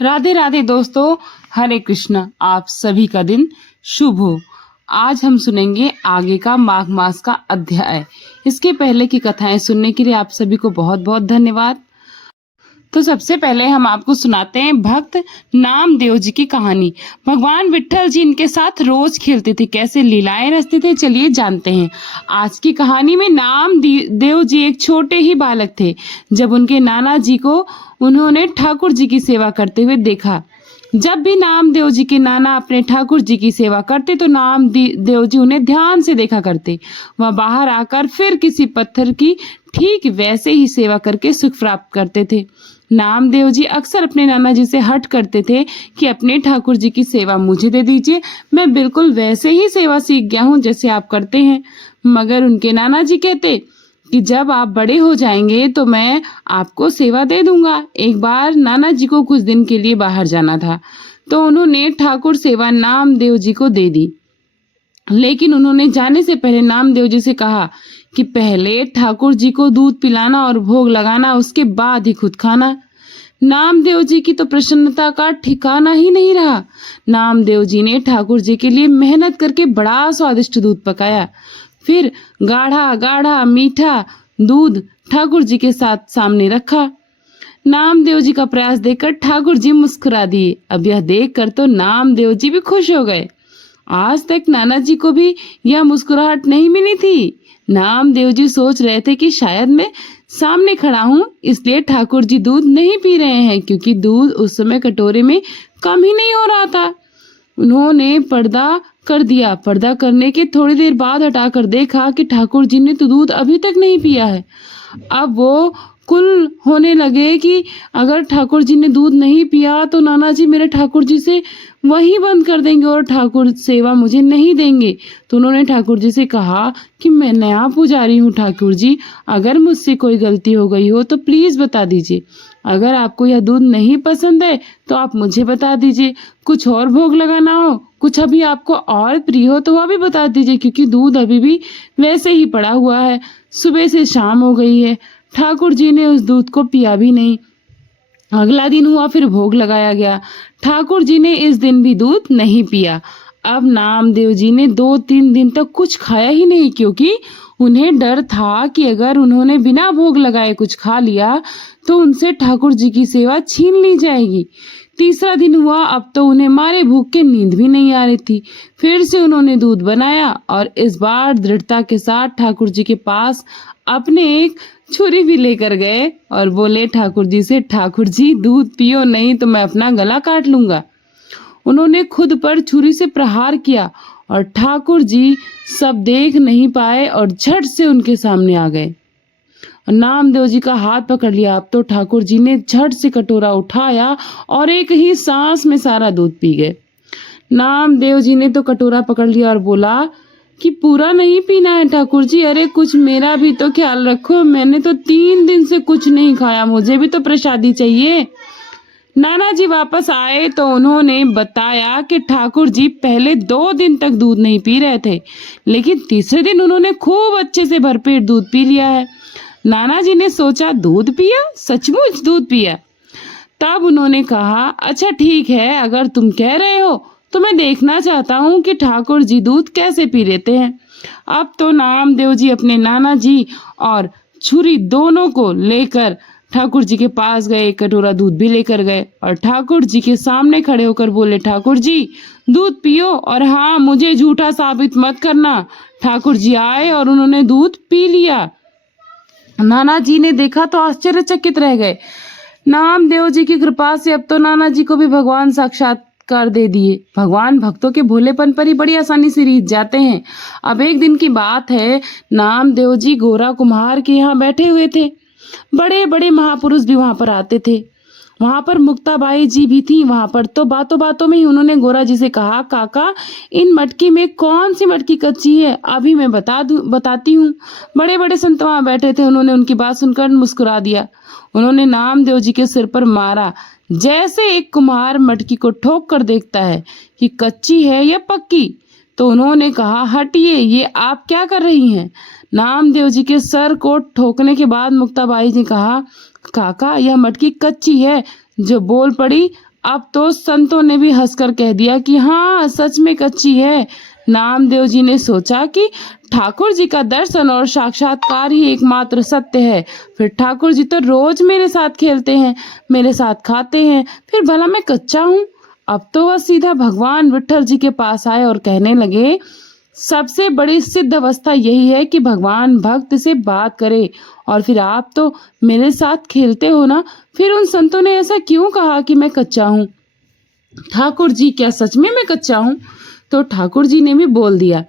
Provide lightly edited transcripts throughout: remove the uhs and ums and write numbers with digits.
राधे राधे दोस्तों, हरे कृष्णा। आप सभी का दिन शुभ हो। आज हम सुनेंगे आगे का माघ मास का अध्याय। इसके पहले की कथाएं सुनने के लिए आप सभी को बहुत बहुत धन्यवाद। तो सबसे पहले हम आपको सुनाते हैं भक्त नामदेव जी की कहानी। भगवान विट्ठल जी इनके साथ रोज खेलते थे, कैसे लीलाएं रचते थे, चलिए जानते हैं। आज की कहानी में नामदेव जी एक छोटे ही बालक थे जब उनके नाना जी को उन्होंने ठाकुर जी की सेवा करते हुए देखा। जब भी नामदेव जी के नाना अपने ठाकुर जी की सेवा करते तो नामदेव जी उन्हें ध्यान से देखा करते। वह बाहर आकर फिर किसी पत्थर की ठीक वैसे ही सेवा करके सुख प्राप्त करते थे। नामदेव जी अक्सर अपने नाना जी से हट करते थे कि अपने ठाकुर जी की सेवा मुझे दे दीजिए, मैं बिल्कुल वैसे ही सेवा सीख गया हूँ जैसे आप करते हैं। मगर उनके नाना जी कहते कि जब आप बड़े हो जाएंगे तो मैं आपको सेवा दे दूंगा। एक बार नाना जी को कुछ दिन के लिए बाहर जाना था तो उन्होंने ठाकुर सेवा नामदेव जी को दे दी। लेकिन उन्होंने जाने से पहले नामदेव जी से कहा कि पहले ठाकुर जी को दूध पिलाना और भोग लगाना, उसके बाद ही खुद खाना। नामदेव जी की तो प्रसन्नता का ठिकाना ही नहीं रहा। नामदेव जी ने ठाकुर जी के लिए मेहनत करके बड़ा स्वादिष्ट दूध पकाया। फिर गाढ़ा गाढ़ा मीठा दूध ठाकुर जी के साथ सामने रखा। नामदेव जी का प्रयास देखकर ठाकुर जी मुस्कुरा दिए। अब यह देखकर तो नामदेव जी भी खुश हो गए। आज तक नाना जी को भी यह मुस्कुराहट नहीं मिली थी। नामदेव जी सोच रहे थे कि शायद मैं सामने खड़ा हूँ इसलिए ठाकुर जी दूध नहीं पी रहे हैं, क्योंकि दूध उस समय कटोरे में कम ही नहीं हो रहा था। उन्होंने पर्दा कर दिया। पर्दा करने के थोड़ी देर बाद हटाकर देखा कि ठाकुर जी ने तो दूध अभी तक नहीं पिया है। अब वो कुल होने लगे कि अगर ठाकुर जी ने दूध नहीं पिया तो नाना जी मेरे ठाकुर जी से वही बंद कर देंगे और ठाकुर सेवा मुझे नहीं देंगे। तो उन्होंने ठाकुर जी से कहा कि मैं नया पुजारी हूँ ठाकुर जी, अगर मुझसे कोई गलती हो गई हो तो प्लीज बता दीजिए। अगर आपको यह दूध नहीं पसंद है तो आप मुझे बता दीजिए। कुछ और भोग लगाना हो, कुछ अभी आपको और प्रिय हो तो वह भी बता दीजिए, क्योंकि दूध अभी भी वैसे ही पड़ा हुआ है। सुबह से शाम हो गई है। ठाकुर जी ने उस दूध को पिया भी नहीं। अगला दिन हुआ, फिर भोग लगाया गया। ठाकुर जी ने इस दिन भी दूध नहीं पिया। अब नामदेव जी ने 2-3 दिन तक कुछ खाया ही नहीं, क्योंकि उन्हें डर था कि अगर उन्होंने बिना भोग लगाए कुछ खा लिया तो उनसे ठाकुर जी की सेवा छीन ली जाएगी। तीसरा दिन हुआ, अब तो उन्हें मारे भूख के नींद भी नहीं आ रही थी। फिर से उन्होंने दूध बनाया और इस बार दृढ़ता के साथ ठाकुर जी के पास अपने एक छुरी भी लेकर गए और बोले ठाकुर जी से, ठाकुर जी दूध पियो नहीं तो मैं अपना गला काट लूंगा। उन्होंने खुद पर छुरी से प्रहार किया और ठाकुर जी सब देख नहीं पाए और झट से उनके सामने आ गए। नामदेव जी का हाथ पकड़ लिया। अब तो ठाकुर जी ने झट से कटोरा उठाया और एक ही सांस में सारा दूध पी गए। नामदेव जी ने तो कटोरा पकड़ लिया और बोला कि पूरा नहीं पीना है ठाकुर जी, अरे कुछ मेरा भी तो ख्याल रखो, मैंने तो 3 दिन से कुछ नहीं खाया, मुझे भी तो प्रसादी चाहिए। नाना जी वापस आए तो उन्होंने बताया कि ठाकुर जी पहले 2 दिन तक दूध नहीं पी रहे थे, लेकिन तीसरे दिन उन्होंने खूब अच्छे से भरपेट दूध पी लिया है। नाना जी ने सोचा, दूध पिया, सचमुच दूध पिया। तब उन्होंने कहा, अच्छा ठीक है, अगर तुम कह रहे हो तो मैं देखना चाहता हूँ कि ठाकुर जी दूध कैसे पी लेते हैं। अब तो नामदेव जी अपने नाना जी और छुरी दोनों को लेकर ठाकुर जी के पास गए, एक कटोरा दूध भी लेकर गए और ठाकुर जी के सामने खड़े होकर बोले, ठाकुर जी दूध पियो और हाँ, मुझे झूठा साबित मत करना। ठाकुर जी आए और उन्होंने दूध पी लिया। नाना जी ने देखा तो आश्चर्यचकित रह गए। नामदेव जी की कृपा से अब तो नाना जी को भी भगवान साक्षात्कार दे दिए। भगवान भक्तों के भोलेपन पर ही बड़ी आसानी से रीझ जाते हैं। अब एक दिन की बात है, नामदेव जी गोरा कुम्हार के यहाँ बैठे हुए थे। बड़े बड़े महापुरुष भी वहां पर आते थे। वहां पर मुक्ताबाई जी भी थी। वहां पर तो बातों बातों में ही उन्होंने गोरा जी से कहा, काका इन मटकी में कौन सी मटकी कच्ची है, अभी मैं बताती हूँ। बड़े बड़े संत वहां बैठे थे। उन्होंने उनकी बात सुनकर मुस्कुरा दिया। उन्होंने नामदेव जी के सिर पर मारा। जैसे एक कुम्हार मटकी को ठोक कर देखता है कि कच्ची है या पक्की, तो उन्होंने कहा, हटिए, ये आप क्या कर रही हैं। नामदेव जी के सर को ठोकने के बाद मुक्ताबाई ने कहा, काका यह मटकी कच्ची है, जो बोल पड़ी। अब तो संतों ने भी हंसकर कह दिया कि हाँ, सच में कच्ची है। नामदेव जी ने सोचा कि ठाकुर जी का दर्शन और साक्षात्कार ही एकमात्र सत्य है। फिर ठाकुर जी तो रोज मेरे साथ खेलते हैं, मेरे साथ खाते हैं, फिर भला मैं कच्चा हूँ? अब तो वह सीधा भगवान विट्ठल जी के पास आए और कहने लगे, सबसे बड़ी सिद्ध अवस्था यही है कि भगवान भक्त से बात करे। और फिर आप तो मेरे साथ खेलते हो ना, फिर उन संतों ने ऐसा क्यों कहा कि मैं कच्चा हूँ? ठाकुर जी, क्या सच में मैं कच्चा हूँ? तो ठाकुर जी ने भी बोल दिया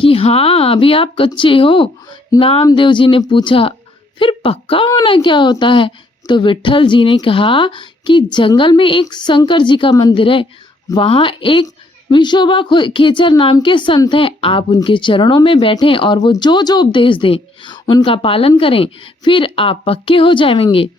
कि हाँ, अभी आप कच्चे हो। नामदेव जी ने पूछा, फिर पक्का होना क्या होता है? तो विट्ठल जी ने कहा कि जंगल में एक शंकर जी का मंदिर है, वहां एक विशोबा खेचर नाम के संत हैं। आप उनके चरणों में बैठें और वो जो जो उपदेश दें उनका पालन करें, फिर आप पक्के हो जाएंगे।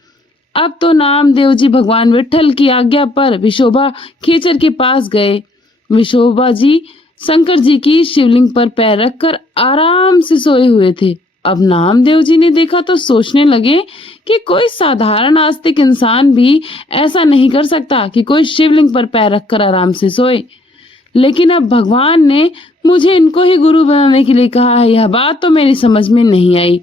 अब तो नामदेव जी भगवान विट्ठल की आज्ञा पर विशोबा खेचर के पास गए। विशोबा जी शंकर जी की शिवलिंग पर पैर रखकर आराम से सोए हुए थे। अब नामदेव जी ने देखा तो सोचने लगे कि कोई साधारण आस्तिक इंसान भी ऐसा नहीं कर सकता कि कोई शिवलिंग पर पैर रखकर आराम से सोए। लेकिन अब भगवान ने मुझे इनको ही गुरु बनाने के लिए कहा है, यह बात तो मेरी समझ में नहीं आई।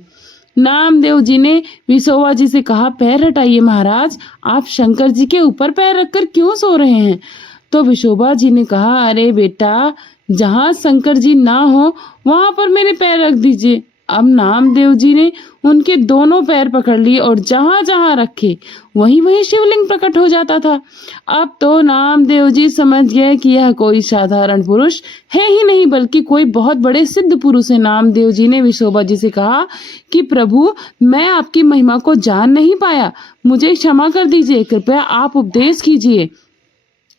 नामदेव जी ने विशोबा जी से कहा, पैर हटाइए महाराज, आप शंकर जी के ऊपर पैर रखकर क्यों सो रहे हैं? तो विशोबा जी ने कहा, अरे बेटा, जहाँ शंकर जी ना हो वहां पर मेरे पैर रख दीजिए। अब नामदेव जी ने उनके दोनों पैर पकड़ लिए और जहां जहां रखे वहीं वहीं शिवलिंग प्रकट हो जाता था। अब तो नामदेव जी समझ गए कि यह कोई साधारण पुरुष है ही नहीं, बल्कि कोई बहुत बड़े सिद्ध पुरुष है। नामदेव जी ने विशोबा जी से कहा कि प्रभु, मैं आपकी महिमा को जान नहीं पाया, मुझे क्षमा कर दीजिए, कृपया आप उपदेश कीजिए।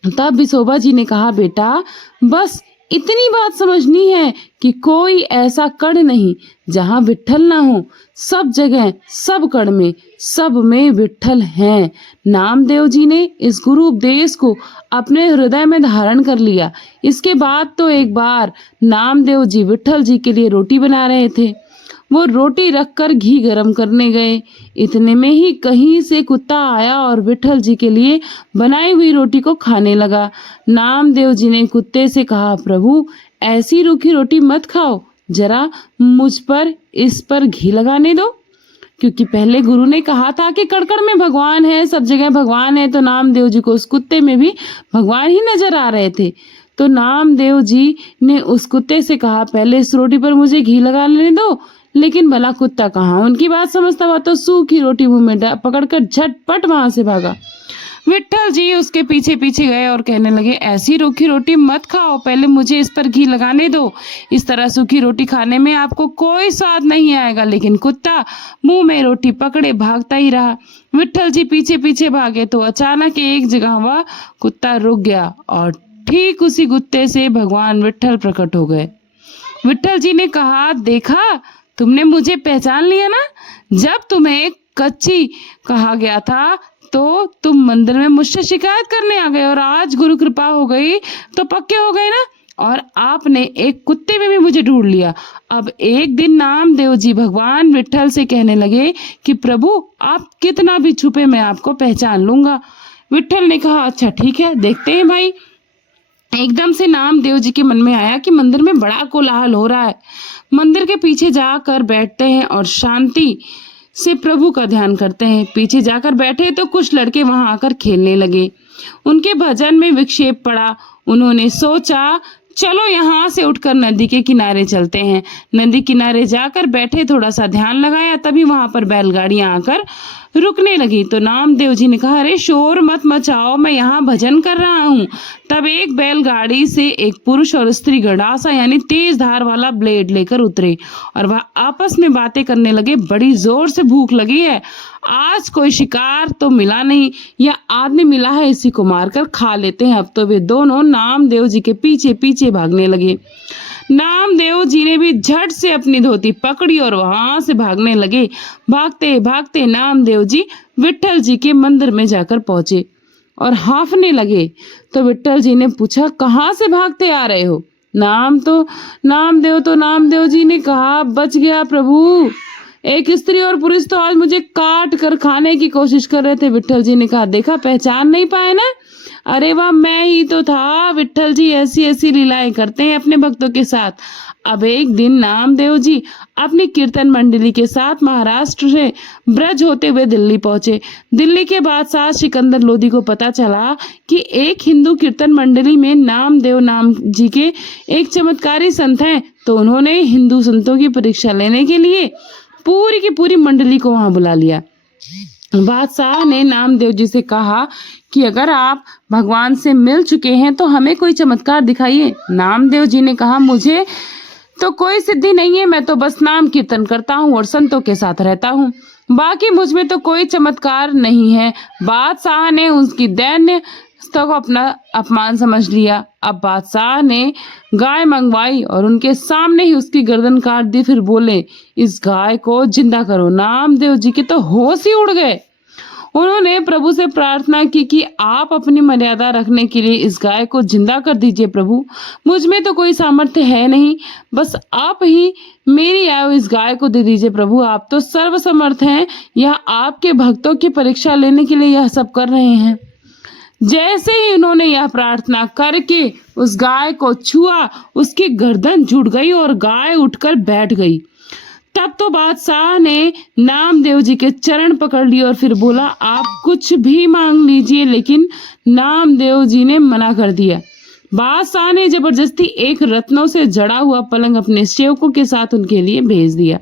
तब विशोबा जी ने कहा, बेटा, बस इतनी बात समझनी है कि कोई ऐसा कण नहीं जहां विट्ठल ना हो। सब जगह, सब कण में, सब में विट्ठल हैं। नामदेव जी ने इस गुरु उपदेश को अपने हृदय में धारण कर लिया। इसके बाद तो एक बार नामदेव जी विट्ठल जी के लिए रोटी बना रहे थे। वो रोटी रखकर घी गरम करने गए। इतने में ही कहीं से कुत्ता आया और विट्ठल जी के लिए बनाई हुई रोटी को खाने लगा। नामदेव जी ने कुत्ते से कहा, प्रभु, ऐसी रूखी रोटी मत खाओ, जरा मुझ पर इस पर घी लगाने दो। क्योंकि पहले गुरु ने कहा था कि कड़कड़ में भगवान है, सब जगह भगवान है, तो नामदेव जी को उस कुत्ते में भी भगवान ही नजर आ रहे थे। तो नामदेव जी ने उस कुत्ते से कहा, पहले इस रोटी पर मुझे घी लगा लेने दो। लेकिन भला कुत्ता कहाँ उनकी बात समझता हुआ, तो सूखी रोटी मुंह में पकड़कर झटपट वहां से भागा। विट्ठल जी उसके पीछे पीछे गए और कहने लगे, ऐसी रूखी रोटी मत खाओ, पहले मुझे इस पर घी लगाने दो। इस तरह सूखी रोटी खाने में आपको कोई स्वाद नहीं आएगा। लेकिन कुत्ता मुंह में रोटी पकड़े भागता ही रहा। विट्ठल जी पीछे पीछे भागे तो अचानक एक जगह वह कुत्ता रुक गया और ठीक उसी कुत्ते से भगवान विट्ठल प्रकट हो गए। विट्ठल जी ने कहा, देखा, तुमने मुझे पहचान लिया ना? जब तुम्हें कच्ची कहा गया था तो तुम मंदिर में मुझसे शिकायत करने आ गए, और आज गुरु कृपा हो गई तो पक्के हो गए ना। और आपने एक कुत्ते में भी मुझे ढूंढ लिया। अब एक दिन नामदेव जी भगवान विट्ठल से कहने लगे कि प्रभु, आप कितना भी छुपे, मैं आपको पहचान लूंगा। विट्ठल ने कहा, अच्छा ठीक है, देखते हैं भाई। एकदम से नामदेव जी के मन में आया कि मंदिर में बड़ा कोलाहल हो रहा है। मंदिर के पीछे जाकर बैठते हैं और शांति से प्रभु का ध्यान करते हैं। पीछे जाकर बैठे तो कुछ लड़के वहां आकर खेलने लगे। उनके भजन में विक्षेप पड़ा। उन्होंने सोचा, चलो यहाँ से उठकर नदी के किनारे चलते हैं। नदी किनारे जाकर बैठे, थोड़ा सा ध्यान लगाया, तभी वहां पर बैलगाड़ियां आकर रुकने लगी। तो नामदेव जी ने कहा, अरे शोर मत मचाओ, मैं यहाँ भजन कर रहा हूँ। तब एक बैलगाड़ी से एक पुरुष और स्त्री गड़ासा यानी तेज धार वाला ब्लेड लेकर उतरे और वह आपस में बातें करने लगे। बड़ी जोर से भूख लगी है, आज कोई शिकार तो मिला नहीं, या आदमी मिला है, इसी को मारकर खा लेते हैं। अब तो वे दोनों नामदेव जी के पीछे पीछे भागने लगे। नामदेव जी ने भी झट से अपनी धोती पकड़ी और वहां से भागने लगे। भागते भागते नामदेव जी विट्ठल जी के मंदिर में जाकर पहुंचे और हांफने लगे। तो विट्ठल जी ने पूछा, कहाँ से भागते आ रहे हो? नामदेव जी ने कहा, बच गया प्रभु, एक स्त्री और पुरुष तो आज मुझे काट कर खाने की कोशिश कर रहे थे। विट्ठल जी ने कहा, देखा, पहचान नहीं पाए ना? अरे वाह, मैं ही तो था। विट्ठल जी ऐसी ऐसी लीलाएं करते हैं अपने भक्तों के साथ। अब एक दिन नामदेव जी अपनी कीर्तन मंडली के साथ महाराष्ट्र से ब्रज होते हुए दिल्ली पहुंचे। दिल्ली के बादशाह सिकंदर लोदी को पता चला कि एक हिंदू कीर्तन मंडली में नामदेव नाम जी के एक चमत्कारी संत हैं, तो उन्होंने हिंदू संतों की परीक्षा लेने के लिए पूरी की पूरी मंडली को वहां बुला लिया। बादशाह ने नामदेव जी से कहा कि अगर आप भगवान से मिल चुके हैं तो हमें कोई चमत्कार दिखाइए। नामदेव जी ने कहा, मुझे तो कोई सिद्धि नहीं है, मैं तो बस नाम कीर्तन करता हूँ और संतों के साथ रहता हूँ, बाकी मुझ में तो कोई चमत्कार नहीं है। बादशाह ने उसकी दैन्य को अपना अपमान समझ लिया। अब बादशाह ने गाय मंगवाई और उनके सामने ही उसकी गर्दन काट दी। फिर बोले, इस गाय को जिंदा करो। नामदेव जी के तो होश ही उड़ गए। उन्होंने प्रभु से प्रार्थना की कि आप अपनी मर्यादा रखने के लिए इस गाय को जिंदा कर दीजिए प्रभु, मुझ में तो कोई सामर्थ्य है नहीं, बस आप ही मेरी आयु इस गाय को दे दीजिए प्रभु, आप तो सर्वसमर्थ हैं, यह आपके भक्तों की परीक्षा लेने के लिए यह सब कर रहे हैं। जैसे ही उन्होंने यह प्रार्थना करके उस गाय को छुआ, उसकी गर्दन जुड़ गई और गाय उठकर बैठ गई। तब तो बादशाह ने नामदेव जी के चरण पकड़ लिए और फिर बोला, आप कुछ भी मांग लीजिए, लेकिन नामदेव जी ने मना कर दिया। बादशाह ने जबरदस्ती एक रत्नों से जड़ा हुआ पलंग अपने सेवकों के साथ उनके लिए भेज दिया।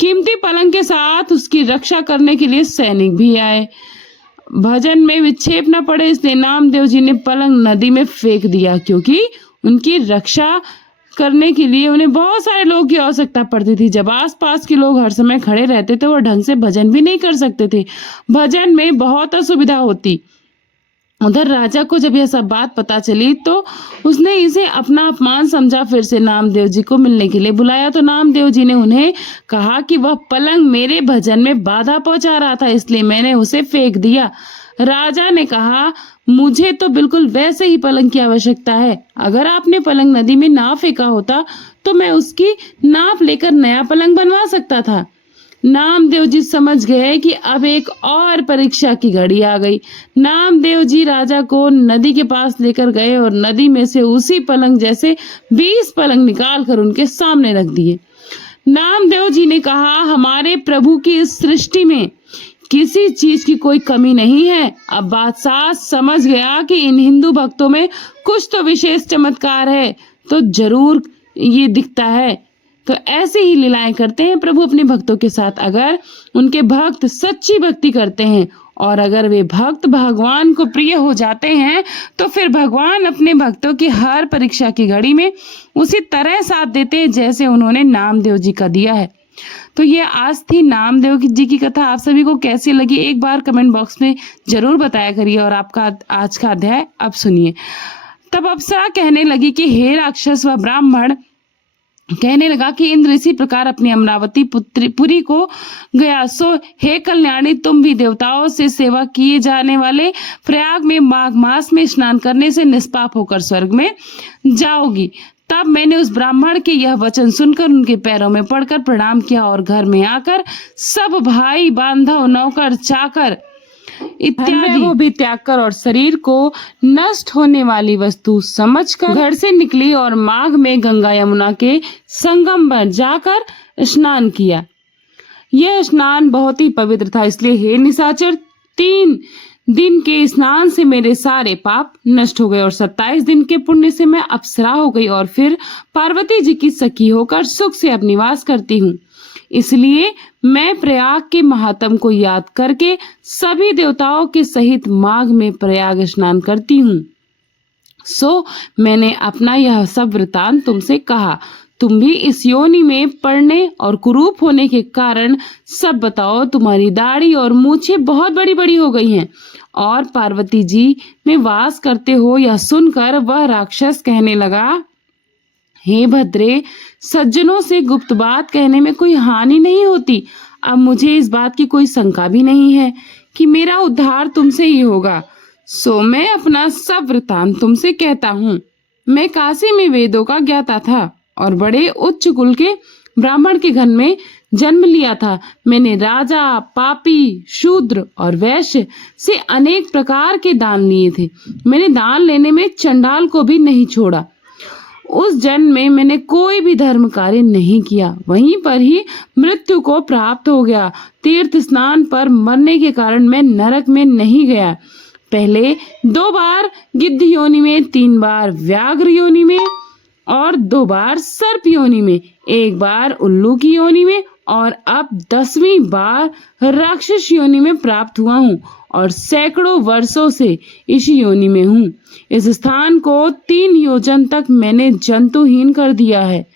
कीमती पलंग के साथ उसकी रक्षा करने के लिए सैनिक भी आए। भजन में विक्षेप न पड़े इसलिए नामदेव जी ने पलंग नदी में फेंक दिया, क्योंकि उनकी रक्षा करने के लिए उन्हें बहुत सारे लोगों की आवश्यकता पड़ती थी। जब आसपास के लोग हर समय खड़े रहते थे, वो ढंग से भजन भी नहीं कर सकते थे, भजन में बहुत असुविधा होती। उधर राजा को जब यह सब बात पता चली तो उसने इसे अपना अपमान समझा। फिर से नामदेव जी को मिलने के लिए बुलाया तो नामदेव जी ने उन्हें कहा कि वह पलंग मेरे भजन में बाधा पहुंचा रहा था, इसलिए मैंने उसे फेंक दिया। राजा ने कहा, मुझे तो बिल्कुल वैसे ही पलंग की आवश्यकता है। अगर आपने पलंग नदी में ना फेंका होता तो मैं उसकी नाप लेकर नया पलंग बनवा सकता था। नामदेव जी समझ गए कि अब एक और परीक्षा की घड़ी आ गई। नामदेव जी राजा को नदी के पास लेकर गए और नदी में से उसी पलंग जैसे 20 पलंग निकाल कर उनके सामने रख दिए। नामदेव जी ने कहा, हमारे प्रभु की इस सृष्टि में किसी चीज की कोई कमी नहीं है। अब बादशाह समझ गया कि इन हिंदू भक्तों में कुछ तो विशेष चमत्कार है, तो जरूर ये दिखता है। तो ऐसे ही लीलाएं करते हैं प्रभु अपने भक्तों के साथ। अगर उनके भक्त सच्ची भक्ति करते हैं और अगर वे भक्त भगवान को प्रिय हो जाते हैं तो फिर भगवान अपने भक्तों की हर परीक्षा की घड़ी में उसी तरह साथ देते हैं जैसे उन्होंने नामदेव जी का दिया है। तो ये आज थी नामदेव जी की कथा। आप सभी को कैसी लगी एक बार कमेंट बॉक्स में जरूर बताया करिए। और आपका आज का अध्याय अब सुनिए। तब अप्सरा कहने लगी कि हे राक्षस व ब्राह्मण, कहने लगा कि इंद्र इसी प्रकार अपनी अमरावती पुरी को गया, सो हे कल्याणी, तुम भी देवताओं से सेवा किए जाने वाले प्रयाग में माघ मास में स्नान करने से निष्पाप होकर स्वर्ग में जाओगी। तब मैंने उस ब्राह्मण के यह वचन सुनकर उनके पैरों में पड़कर प्रणाम किया और घर में आकर सब भाई बांधव नौकर चाकर इत्यादि को भी त्याग कर और शरीर को नष्ट होने वाली वस्तु समझकर घर से निकली और माघ में गंगा यमुना के संगम पर जाकर स्नान किया। यह स्नान बहुत ही पवित्र था, इसलिए हे निशाचर, 3 दिन के स्नान से मेरे सारे पाप नष्ट हो गए और 27 दिन के पुण्य से मैं अप्सरा हो गई और फिर पार्वती जी की सखी होकर सुख से अब निवास करती हूँ। इसलिए मैं प्रयाग के महात्म को याद करके सभी देवताओं के सहित माघ में प्रयाग स्नान करती हूँ। सो मैंने अपना यह सब वृतांत तुमसे कहा। तुम भी इस योनि में पड़ने और कुरूप होने के कारण सब बताओ। तुम्हारी दाढ़ी और मूछें बहुत बड़ी बड़ी हो गई हैं और पार्वती जी में वास करते हो। यह सुनकर वह राक्षस कहने लगा, हे भद्रे, सज्जनों से गुप्त बात कहने में कोई हानि नहीं होती। अब मुझे इस बात की कोई शंका भी नहीं है कि मेरा उद्धार तुमसे ही होगा। सो मैं अपना सब वृतांत तुमसे कहता हूँ। मैं काशी में वेदों का ज्ञाता था और बड़े उच्च कुल के ब्राह्मण के घर में जन्म लिया था। मैंने राजा, पापी, शूद्र और वैश्य से अनेक प्रकार के दान लिए थे। मैंने दान लेने में चंडाल को भी नहीं छोड़ा। उस जन्म में मैंने कोई भी धर्म कार्य नहीं किया, वहीं पर ही मृत्यु को प्राप्त हो गया। तीर्थ स्नान पर मरने के कारण मैं नरक में नहीं गया। पहले 2 बार गिद्ध योनि में, 3 बार व्याघ्र योनि में और 2 बार सर्प योनि में, 1 बार उल्लू की योनि में और अब 10वीं बार राक्षस योनि में प्राप्त हुआ हूँ और सैकड़ों वर्षों से इस योनि में हूँ। इस स्थान को 3 योजन तक मैंने जंतुहीन कर दिया है।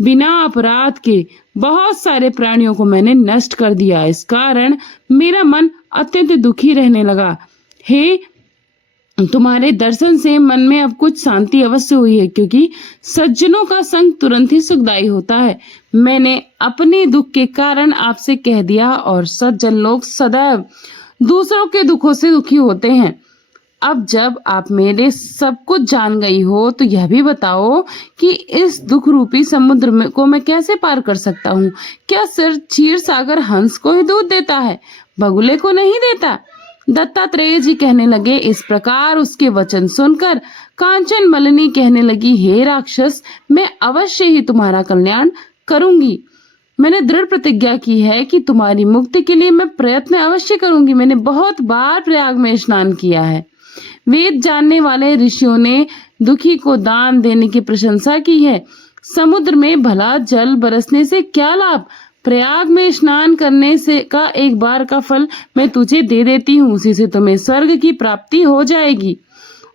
बिना अपराध के बहुत सारे प्राणियों को मैंने नष्ट कर दिया। इस कारण मेरा मन अत्यंत दुखी रहने लगा। हे, तुम्हारे दर्शन से मन में अब कुछ शांति अवश्य हुई है, क्योंकि सज्जनों का संग तुरंत ही सुखदायी होता है। मैंने अपने दुख के कारण आपसे कह दिया और सज्जन लोग सदैव दूसरों के दुखों से दुखी होते हैं। अब जब आप मेरे सब कुछ जान गई हो तो यह भी बताओ कि इस दुख रूपी समुद्र को मैं कैसे पार कर सकता हूँ? क्या सिर्फ क्षीर सागर हंस को ही दूध देता है, बगुले को नहीं देता? दत्तात्रेय जी कहने लगे। इस प्रकार उसके वचन सुनकर कांचन मलिनी कहने लगी, हे राक्षस, मैं अवश्य ही तुम्हारा कल्याण करूंगी। मैंने दृढ़ प्रतिज्ञा की है कि तुम्हारी मुक्ति के लिए मैं प्रयत्न अवश्य करूंगी। मैंने बहुत बार प्रयाग में स्नान किया है। वेद जानने वाले ऋषियों ने दुखी को दान देने की प्रशंसा की है। समुद्र में भला जल बरसने से क्या लाभ? प्रयाग में स्नान करने से का 1 बार का फल मैं तुझे दे देती हूँ, उसी से तुम्हें स्वर्ग की प्राप्ति हो जाएगी।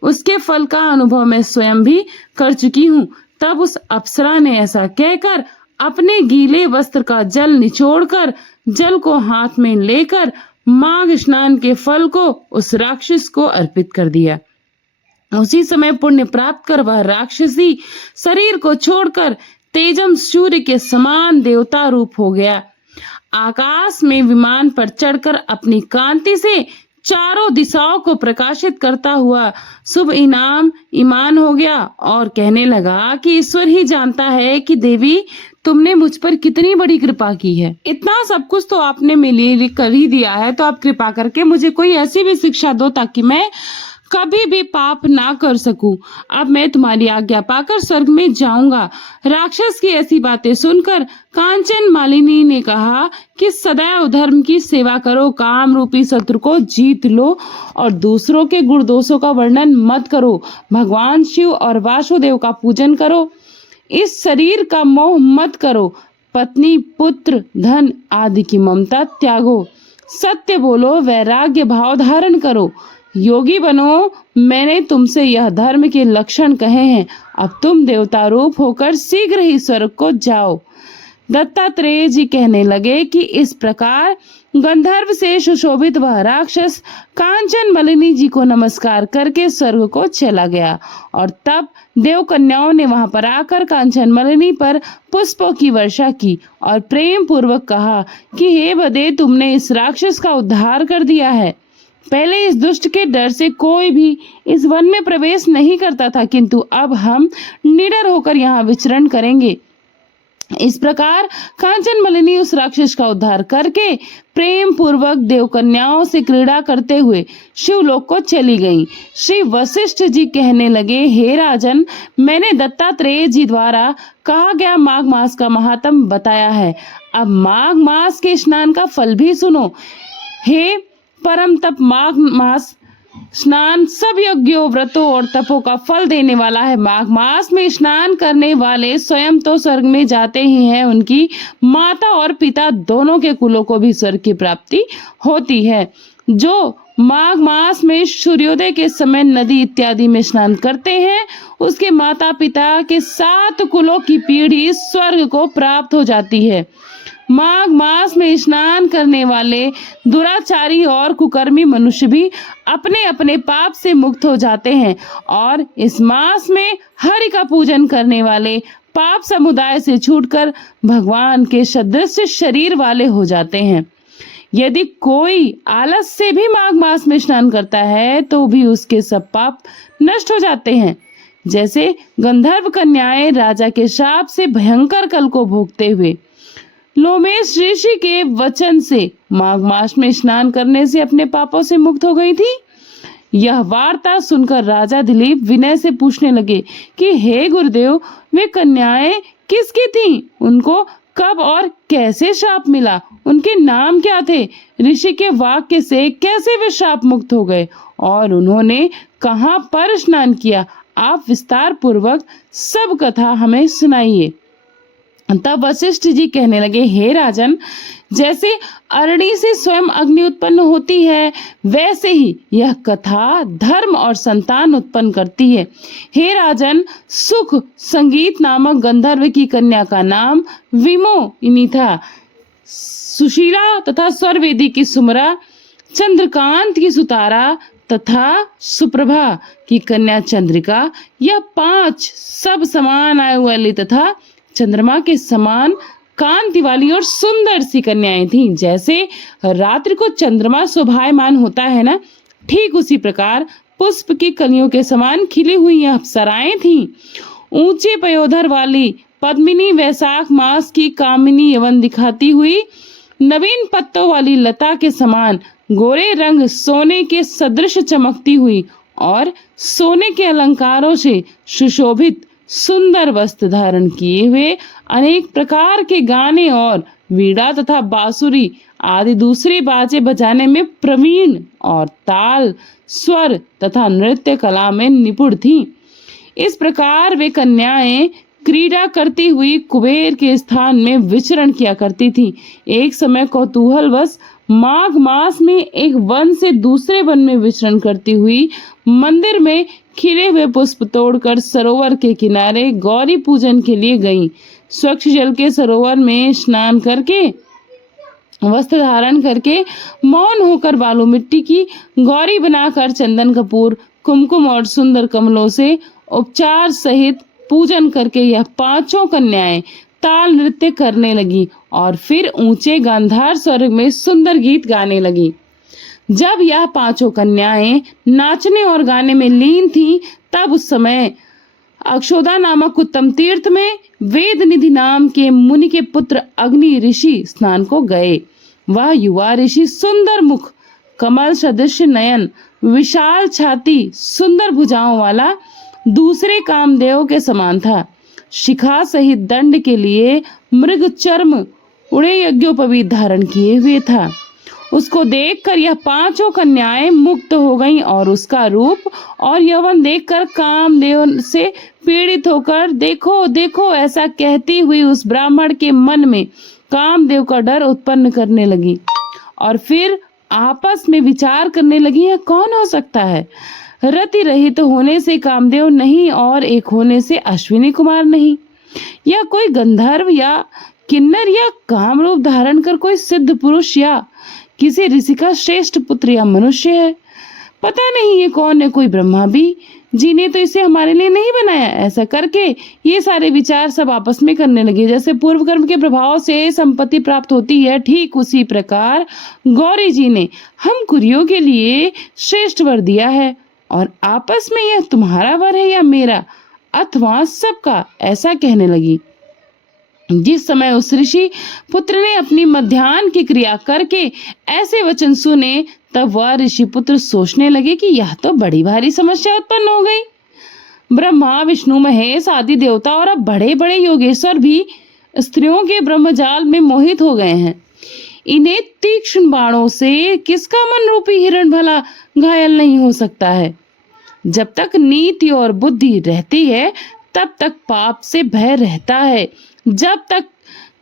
उसके फल का अनुभव मैं स्वयं भी कर चुकी हूँ। तब उस अप्सरा ने ऐसा कहकर अपने गीले वस्त्र का जल निचोड़कर जल को हाथ में लेकर माघ स्नान के फल को उस राक्षस को अर्पित कर दिया। उसी समय पुण्य प्राप्त कर वह राक्षसी शरीर को छोड़कर तेजम सूर्य के समान देवता रूप हो गया। आकाश में विमान पर चढ़कर अपनी कांति से चारों दिशाओं को प्रकाशित करता हुआ शुभ ईमान हो गया और कहने लगा कि ईश्वर ही जानता है कि देवी तुमने मुझ पर कितनी बड़ी कृपा की है। इतना सब कुछ तो आपने मेरे लिए कर ही दिया है, तो आप कृपा करके मुझे कोई ऐसी भी शिक्षा दो ताकि मैं कभी भी पाप ना कर सकूं। अब मैं तुम्हारी आज्ञा पाकर स्वर्ग में जाऊंगा। राक्षस की ऐसी बातें सुनकर कांचन मालिनी ने कहा कि सदैव धर्म की सेवा करो, काम रूपी शत्रु को जीत लो और दूसरों के गुण दोषों का वर्णन मत करो। भगवान शिव और वासुदेव का पूजन करो। इस शरीर का मोह मत करो। पत्नी, पुत्र, धन आदि की ममता त्यागो। सत्य बोलो, वैराग्य भाव धारण करो। योगी बनो। मैंने तुमसे यह धर्म के लक्षण कहे हैं। अब तुम देवता रूप होकर शीघ्र ही स्वर्ग को जाओ। दत्तात्रेय जी कहने लगे कि इस प्रकार गंधर्व से सुशोभित वह राक्षस कांचन मलिनी जी को नमस्कार करके स्वर्ग को चला गया और तब देव कन्याओं ने वहां पर आकर कांचन मलिनी पर पुष्पों की वर्षा की और प्रेम पूर्वक कहा कि हे बदे, तुमने इस राक्षस का उद्धार कर दिया है। पहले इस दुष्ट के डर से कोई भी इस वन में प्रवेश नहीं करता था, किंतु अब हम निडर होकर यहाँ विचरण करेंगे। इस प्रकार कांचन मलिनी उस राक्षस का उद्धार करके प्रेम पूर्वक देवकन्याओं से क्रीड़ा करते हुए शिवलोक को चली गईं। श्री वशिष्ठ जी कहने लगे, हे राजन, मैंने दत्तात्रेय जी द्वारा कहा गया माघ मास का महात्म बताया है। अब माघ मास के स्नान का फल भी सुनो। हे परम तप माघ मास स्नान सब यज्ञों, व्रतों और तपों का फल देने वाला है। माघ मास में स्नान करने वाले स्वयं तो स्वर्ग में जाते ही हैं, उनकी माता और पिता दोनों के कुलों को भी स्वर्ग की प्राप्ति होती है। जो माघ मास में सूर्योदय के समय नदी इत्यादि में स्नान करते हैं, उसके माता पिता के 7 कुलों की पीढ़ी स्वर्ग को प्राप्त हो जाती है। माघ मास में स्नान करने वाले दुराचारी और कुकर्मी मनुष्य भी अपने अपने पाप से मुक्त हो जाते हैं और इस मास में हरि का पूजन करने वाले पाप समुदाय से छूटकर भगवान के सदृश शरीर वाले हो जाते हैं। यदि कोई आलस से भी माघ मास में स्नान करता है तो भी उसके सब पाप नष्ट हो जाते हैं। जैसे गंधर्व कन्याएं राजा के शाप से भयंकर कल को भोगते हुए लोमेश ऋषि के वचन से माघ मास में स्नान करने से अपने पापों से मुक्त हो गई थी। यह वार्ता सुनकर राजा दिलीप विनय से पूछने लगे कि हे गुरुदेव, वे कन्याएं किसकी थीं? उनको कब और कैसे श्राप मिला? उनके नाम क्या थे? ऋषि के वाक्य से कैसे वे श्राप मुक्त हो गए और उन्होंने कहां पर स्नान किया? आप विस्तार पूर्वक सब कथा हमें सुनाइए। तब वशिष्ठ जी कहने लगे, हे राजन, जैसे अरणी से स्वयं अग्नि उत्पन्न होती है, वैसे ही यह कथा धर्म और संतान उत्पन्न करती है। हे राजन, सुख संगीत नामक गंधर्व की कन्या का नाम विमोहिनी था। सुशीला तथा स्वरवेदी की सुमरा, चंद्रकांत की सुतारा तथा सुप्रभा की कन्या चंद्रिका, यह 5 सब समान आयु वाली तथा चंद्रमा के समान कांति वाली और सुंदर सी कन्याएं थीं। जैसे रात्रि को चंद्रमा शोभायमान होता है ना, ठीक उसी प्रकार पुष्प की कलियों के समान खिली हुई यह अप्सराएं थीं। ऊंचे पयोधर वाली पद्मिनी वैशाख मास की कामिनी यवन दिखाती हुई, नवीन पत्तों वाली लता के समान गोरे रंग सोने के सदृश चमकती हुई और सोने के अलंकारों से सुशोभित सुंदर वस्त्र धारण किए हुए, अनेक प्रकार के गाने और वीणा तथा बांसुरी आदि दूसरी बाजे बजाने में प्रवीण और ताल, स्वर तथा नृत्य कला में निपुण थीं। इस प्रकार वे कन्याएं क्रीड़ा करती हुई कुबेर के स्थान में विचरण किया करती थीं। एक समय कौतूहलवश माघ मास में एक वन से दूसरे वन में विचरण करती हुई मंदिर में खिले हुए पुष्प तोड़कर सरोवर के किनारे गौरी पूजन के लिए गईं। स्वच्छ जल के सरोवर में स्नान करके, वस्त्र धारण करके, मौन होकर बालू मिट्टी की गौरी बनाकर चंदन कपूर, कुमकुम और सुंदर कमलों से उपचार सहित पूजन करके यह 5 कन्याएं ताल नृत्य करने लगी और फिर ऊंचे गांधार स्वर में सुंदर गीत गाने लगी। जब यह 5 कन्याएं नाचने और गाने में लीन थीं, तब उस समय अक्षोदा नामक उत्तम तीर्थ में वेद निधि नाम के मुनि के पुत्र अग्नि ऋषि स्नान को गए। वह युवा ऋषि सुंदर मुख, कमल सदृश नयन, विशाल छाती, सुंदर भुजाओं वाला दूसरे कामदेव के समान था। शिखा सहित दंड के लिए मृग चर्म उड़े यज्ञोपवीत धारण किए हुए था। उसको देखकर यह 5 कन्याएं मुक्त हो गईं और उसका रूप और यौवन देखकर कामदेव से पीड़ित होकर देखो देखो ऐसा कहती हुई उस ब्राह्मण के मन में कामदेव का डर उत्पन्न करने लगी और फिर आपस में विचार करने लगी, यह कौन हो सकता है? रति रहित होने से कामदेव नहीं और एक होने से अश्विनी कुमार नहीं। यह कोई गंधर्व या किन्नर या काम रूप धारण कर कोई सिद्ध पुरुष या किसी ऋषि का श्रेष्ठ पुत्र या मनुष्य है। पता नहीं ये कौन है, कोई ब्रह्मा भी जी ने तो इसे हमारे लिए नहीं बनाया। ऐसा करके ये सारे विचार सब आपस में करने लगे। जैसे पूर्व कर्म के प्रभाव से संपत्ति प्राप्त होती है, ठीक उसी प्रकार गौरी जी ने हम कुरियों के लिए श्रेष्ठ वर दिया है और आपस में यह तुम्हारा वर है या मेरा अथवा सबका, ऐसा कहने लगी। जिस समय उस ऋषि पुत्र ने अपनी मध्याह्न की क्रिया करके ऐसे वचन सुने, तब वह ऋषि पुत्र सोचने लगे कि यह तो बड़ी भारी समस्या उत्पन्न हो गई। ब्रह्मा, विष्णु, महेश आदि देवता और अब बड़े बड़े योगेश्वर भी स्त्रियों के ब्रह्मजाल में मोहित हो गए हैं। इन्हें तीक्ष्ण बाणों से किसका मन रूपी हिरण भला घायल नहीं हो सकता है? जब तक नीति और बुद्धि रहती है, तब तक पाप से भय रहता है। जब तक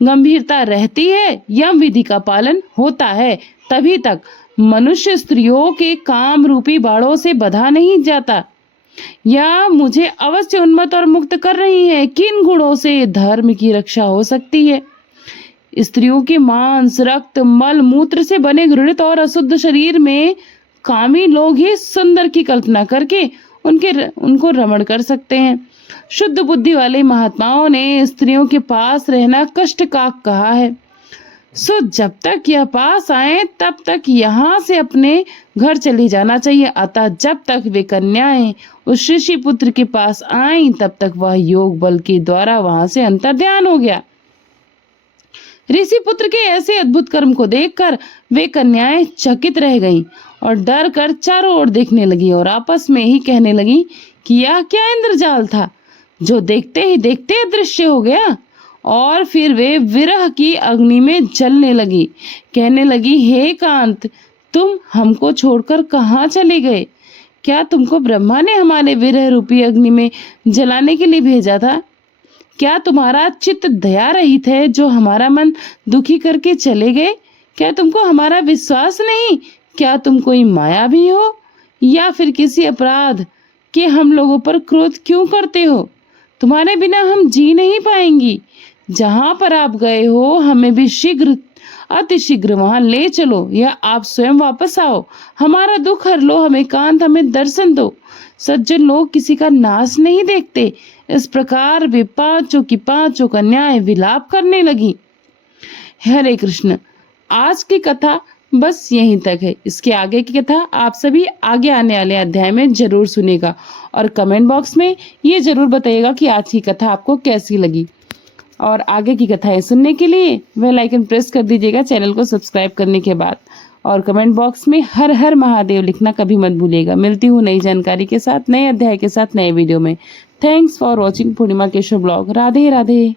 गंभीरता रहती है, यम विधि का पालन होता है, तभी तक मनुष्य स्त्रियों के काम रूपी बाड़ों से बंधा नहीं जाता। यह मुझे अवश्य उन्मत्त और मुक्त कर रही है। किन गुणों से धर्म की रक्षा हो सकती है? स्त्रियों के मांस, रक्त, मल, मूत्र से बने घृणित और अशुद्ध शरीर में कामी लोग ही सुंदर की कल्पना करके उनको रमण कर सकते हैं। शुद्ध बुद्धि वाले महात्माओं ने स्त्रियों के पास रहना कष्ट का कहा है। सो जब तक यह पास आए, तब तक यहाँ से अपने घर चली जाना चाहिए। अतः जब तक वे कन्याएं उस ऋषि पुत्र के पास आईं, तब तक वह योग बल के द्वारा वहां से अंतर्ध्यान हो गया। ऋषि पुत्र के ऐसे अद्भुत कर्म को देखकर वे कन्याएं चकित रह गईं और डर कर चारों ओर देखने लगी और आपस में ही कहने लगी कि यह क्या इंद्रजाल था जो देखते ही देखते अदृश्य हो गया। और फिर वे विरह की अग्नि में जलने लगी, कहने लगी, हे कांत, तुम हमको छोड़कर कहाँ चले गए? क्या तुमको ब्रह्मा ने हमारे विरह रूपी अग्नि में जलाने के लिए भेजा था? क्या तुम्हारा चित्त दया रहित है जो हमारा मन दुखी करके चले गए? क्या तुमको हमारा विश्वास नहीं? क्या तुम कोई माया भी हो या फिर किसी अपराध के हम लोगों पर क्रोध क्यों करते हो? तुम्हारे बिना हम जी नहीं पाएंगी। जहां पर आप गए हो हमें भी शीघ्र अतिशीघ्र वहां ले चलो या आप स्वयं वापस आओ। हमारा दुख हर लो, हमें कांत, हमें दर्शन दो। सज्जन लोग किसी का नाश नहीं देखते। इस प्रकार वे पांचों की पांचों कन्याएं विलाप करने लगी। हरे कृष्ण। आज की कथा बस यहीं तक है। इसके आगे की कथा आप सभी आगे आने वाले अध्याय में जरूर सुनेगा और कमेंट बॉक्स में ये जरूर बताइएगा कि आज की कथा आपको कैसी लगी। और आगे की कथाएं सुनने के लिए बेल आइकन प्रेस कर दीजिएगा चैनल को सब्सक्राइब करने के बाद। और कमेंट बॉक्स में हर हर महादेव लिखना कभी मत भूलिएगा। मिलती हूँ नई जानकारी के साथ, नए अध्याय के साथ, नए वीडियो में। Thanks for watching Purnima Keshav blog. Radhe Radhe.